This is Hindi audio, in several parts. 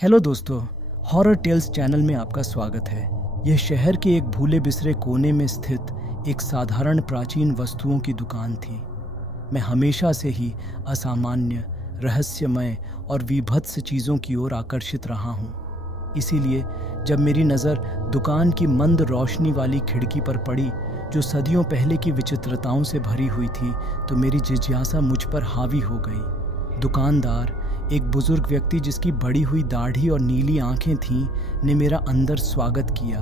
हेलो दोस्तों, हॉरर टेल्स चैनल में आपका स्वागत है। यह शहर के एक भूले बिसरे कोने में स्थित एक साधारण प्राचीन वस्तुओं की दुकान थी। मैं हमेशा से ही असामान्य, रहस्यमय और विभत्स चीज़ों की ओर आकर्षित रहा हूँ। इसीलिए जब मेरी नज़र दुकान की मंद रोशनी वाली खिड़की पर पड़ी, जो सदियों पहले की विचित्रताओं से भरी हुई थी, तो मेरी जिज्ञासा मुझ पर हावी हो गई। दुकानदार, एक बुजुर्ग व्यक्ति जिसकी बढ़ी हुई दाढ़ी और नीली आंखें थीं, ने मेरा अंदर स्वागत किया।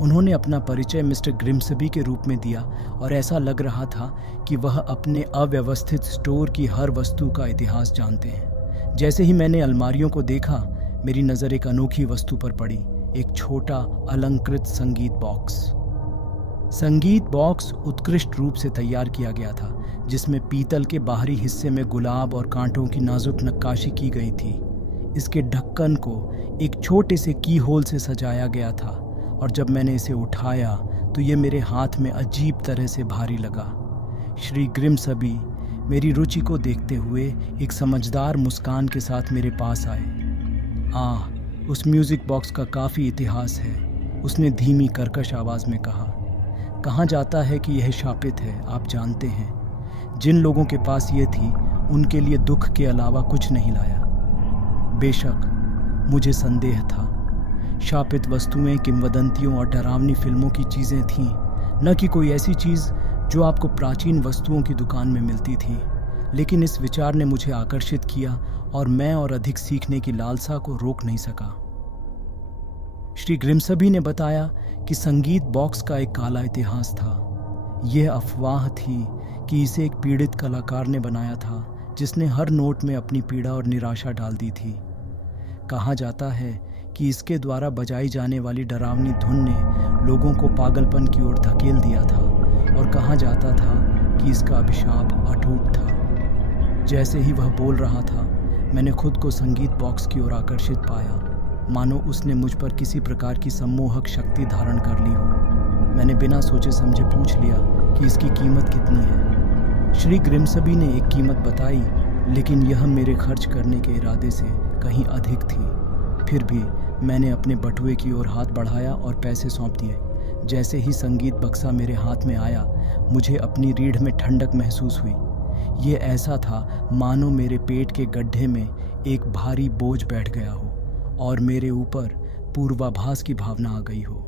उन्होंने अपना परिचय मिस्टर ग्रिम्सबी के रूप में दिया और ऐसा लग रहा था कि वह अपने अव्यवस्थित स्टोर की हर वस्तु का इतिहास जानते हैं। जैसे ही मैंने अलमारियों को देखा, मेरी नज़र एक अनोखी वस्तु पर पड़ी, एक छोटा अलंकृत संगीत बॉक्स। संगीत बॉक्स उत्कृष्ट रूप से तैयार किया गया था, जिसमें पीतल के बाहरी हिस्से में गुलाब और कांटों की नाजुक नक्काशी की गई थी। इसके ढक्कन को एक छोटे से की होल से सजाया गया था, और जब मैंने इसे उठाया तो ये मेरे हाथ में अजीब तरह से भारी लगा। श्री ग्रिम्सबी मेरी रुचि को देखते हुए एक समझदार मुस्कान के साथ मेरे पास आए। उस म्यूज़िक बॉक्स का काफ़ी इतिहास है, उसने धीमी कर्कश आवाज़ में कहा। कहा जाता है कि यह शापित है, आप जानते हैं। जिन लोगों के पास ये थी, उनके लिए दुख के अलावा कुछ नहीं लाया। बेशक मुझे संदेह था। शापित वस्तुएं किंवदंतियों और डरावनी फिल्मों की चीज़ें थीं, न कि कोई ऐसी चीज़ जो आपको प्राचीन वस्तुओं की दुकान में मिलती थी। लेकिन इस विचार ने मुझे आकर्षित किया और मैं और अधिक सीखने की लालसा को रोक नहीं सका। श्री ग्रिम्सबी ने बताया कि संगीत बॉक्स का एक काला इतिहास था। यह अफवाह थी कि इसे एक पीड़ित कलाकार ने बनाया था, जिसने हर नोट में अपनी पीड़ा और निराशा डाल दी थी। कहा जाता है कि इसके द्वारा बजाई जाने वाली डरावनी धुन ने लोगों को पागलपन की ओर धकेल दिया था, और कहा जाता था कि इसका अभिशाप अटूट था। जैसे ही वह बोल रहा था, मैंने खुद को संगीत बॉक्स की ओर आकर्षित पाया, मानो उसने मुझ पर किसी प्रकार की सम्मोहक शक्ति धारण कर ली हो। मैंने बिना सोचे समझे पूछ लिया कि इसकी कीमत कितनी है। श्री ग्रिम्सबी ने एक कीमत बताई, लेकिन यह मेरे खर्च करने के इरादे से कहीं अधिक थी। फिर भी मैंने अपने बटुए की ओर हाथ बढ़ाया और पैसे सौंप दिए। जैसे ही संगीत बक्सा मेरे हाथ में आया, मुझे अपनी रीढ़ में ठंडक महसूस हुई। ये ऐसा था मानो मेरे पेट के गड्ढे में एक भारी बोझ बैठ गया हो और मेरे ऊपर पूर्वाभास की भावना आ गई हो।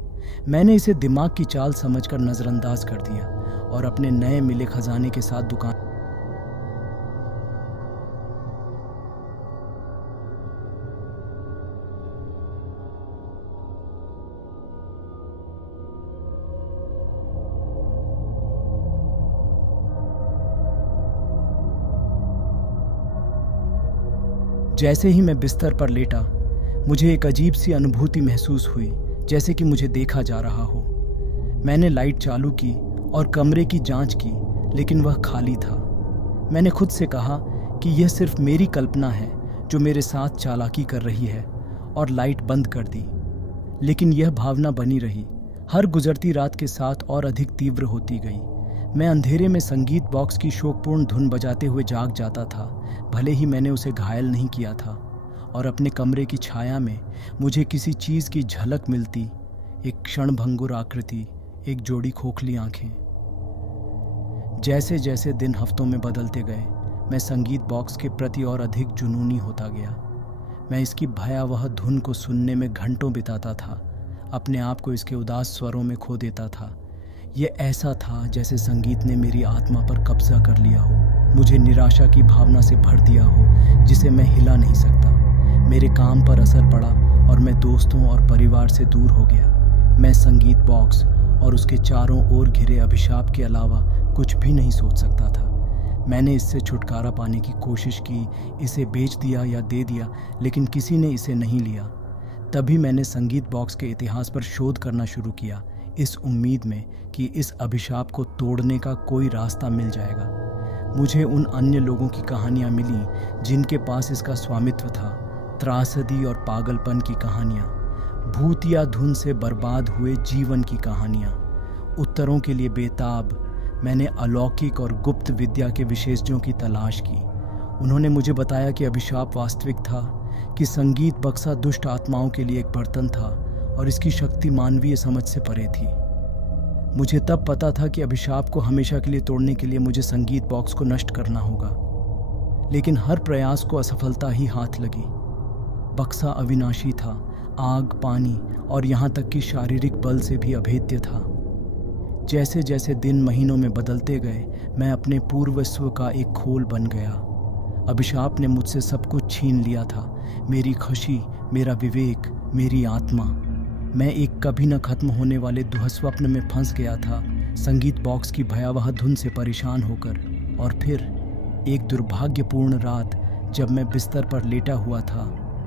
मैंने इसे दिमाग की चाल समझकर नज़रअंदाज कर दिया और अपने नए मिले खजाने के साथ दुकान। जैसे ही मैं बिस्तर पर लेटा, मुझे एक अजीब सी अनुभूति महसूस हुई, जैसे कि मुझे देखा जा रहा हो। मैंने लाइट चालू की और कमरे की जांच की, लेकिन वह खाली था। मैंने खुद से कहा कि यह सिर्फ मेरी कल्पना है जो मेरे साथ चालाकी कर रही है, और लाइट बंद कर दी। लेकिन यह भावना बनी रही, हर गुजरती रात के साथ और अधिक तीव्र होती गई। मैं अंधेरे में संगीत बॉक्स की शोकपूर्ण धुन बजाते हुए जाग जाता था, भले ही मैंने उसे घायल नहीं किया था। और अपने कमरे की छाया में मुझे किसी चीज़ की झलक मिलती, एक क्षणभंगुर आकृति, एक जोड़ी खोखली आंखें। जैसे जैसे दिन हफ्तों में बदलते गए, मैं संगीत बॉक्स के प्रति और अधिक जुनूनी होता गया। मैं इसकी भयावह धुन को सुनने में घंटों बिताता था, अपने आप को इसके उदास स्वरों में खो देता था। ये ऐसा था जैसे संगीत ने मेरी आत्मा पर कब्जा कर लिया हो, मुझे निराशा की भावना से भर दिया हो, जिसे मैं हिला नहीं सकता। मेरे काम पर असर पड़ा और मैं दोस्तों और परिवार से दूर हो गया। मैं संगीत बॉक्स और उसके चारों ओर घिरे अभिशाप के अलावा कुछ भी नहीं सोच सकता था। मैंने इससे छुटकारा पाने की कोशिश की, इसे बेच दिया या दे दिया, लेकिन किसी ने इसे नहीं लिया। तभी मैंने संगीत बॉक्स के इतिहास पर शोध करना शुरू किया, इस उम्मीद में कि इस अभिशाप को तोड़ने का कोई रास्ता मिल जाएगा। मुझे उन अन्य लोगों की कहानियाँ मिलीं जिनके पास इसका स्वामित्व था, त्रासदी और पागलपन की कहानियाँ, भूत या धुन से बर्बाद हुए जीवन की कहानियाँ। उत्तरों के लिए बेताब मैंने अलौकिक और गुप्त विद्या के विशेषज्ञों की तलाश की। उन्होंने मुझे बताया कि अभिशाप वास्तविक था, कि संगीत बक्सा दुष्ट आत्माओं के लिए एक बर्तन था और इसकी शक्ति मानवीय समझ से परे थी। मुझे तब पता था कि अभिशाप को हमेशा के लिए तोड़ने के लिए मुझे संगीत बॉक्स को नष्ट करना होगा, लेकिन हर प्रयास को असफलता ही हाथ लगी। बक्सा अविनाशी था, आग, पानी और यहाँ तक कि शारीरिक बल से भी अभेद्य था। जैसे जैसे दिन महीनों में बदलते गए, मैं अपने पूर्वस्व का एक खोल बन गया। अभिशाप ने मुझसे सब कुछ छीन लिया था, मेरी खुशी, मेरा विवेक, मेरी आत्मा। मैं एक कभी न खत्म होने वाले दुःस्वप्न में फंस गया था, संगीत बॉक्स की भयावह धुन से परेशान होकर। और फिर एक दुर्भाग्यपूर्ण रात, जब मैं बिस्तर पर लेटा हुआ था,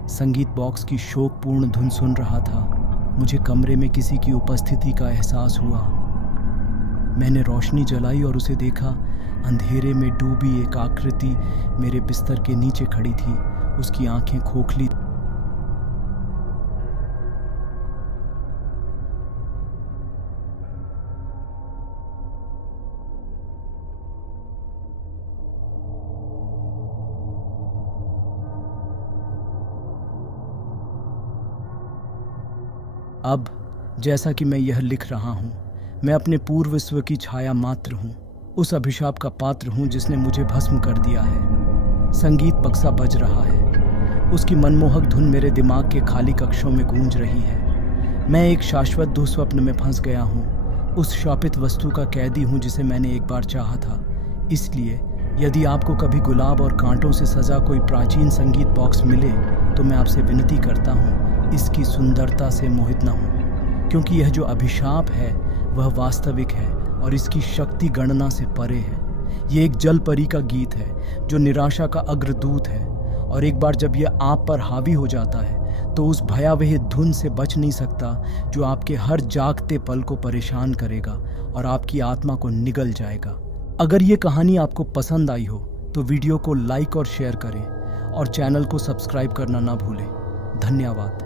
संगीत बॉक्स की शोकपूर्ण धुन सुन रहा था, मुझे कमरे में किसी की उपस्थिति का एहसास हुआ। मैंने रोशनी जलाई और उसे देखा। अंधेरे में डूबी एक आकृति मेरे बिस्तर के नीचे खड़ी थी। उसकी आंखें खोखली। अब जैसा कि मैं यह लिख रहा हूँ, मैं अपने पूर्वस्व की छाया मात्र हूँ, उस अभिशाप का पात्र हूँ जिसने मुझे भस्म कर दिया है। संगीत बक्सा बज रहा है, उसकी मनमोहक धुन मेरे दिमाग के खाली कक्षों में गूंज रही है। मैं एक शाश्वत दुःस्वप्न में फंस गया हूँ, उस शापित वस्तु का कैदी हूँ जिसे मैंने एक बार चाहा था। इसलिए यदि आपको कभी गुलाब और कांटों से सजा कोई प्राचीन संगीत बॉक्स मिले, तो मैं आपसे विनती करता हूँ, इसकी सुंदरता से मोहित न हो, क्योंकि यह जो अभिशाप है वह वास्तविक है और इसकी शक्ति गणना से परे है। ये एक जल परी का गीत है जो निराशा का अग्रदूत है, और एक बार जब यह आप पर हावी हो जाता है तो उस भयावह धुन से बच नहीं सकता जो आपके हर जागते पल को परेशान करेगा और आपकी आत्मा को निगल जाएगा। अगर ये कहानी आपको पसंद आई हो तो वीडियो को लाइक और शेयर करें और चैनल को सब्सक्राइब करना ना भूलें। धन्यवाद।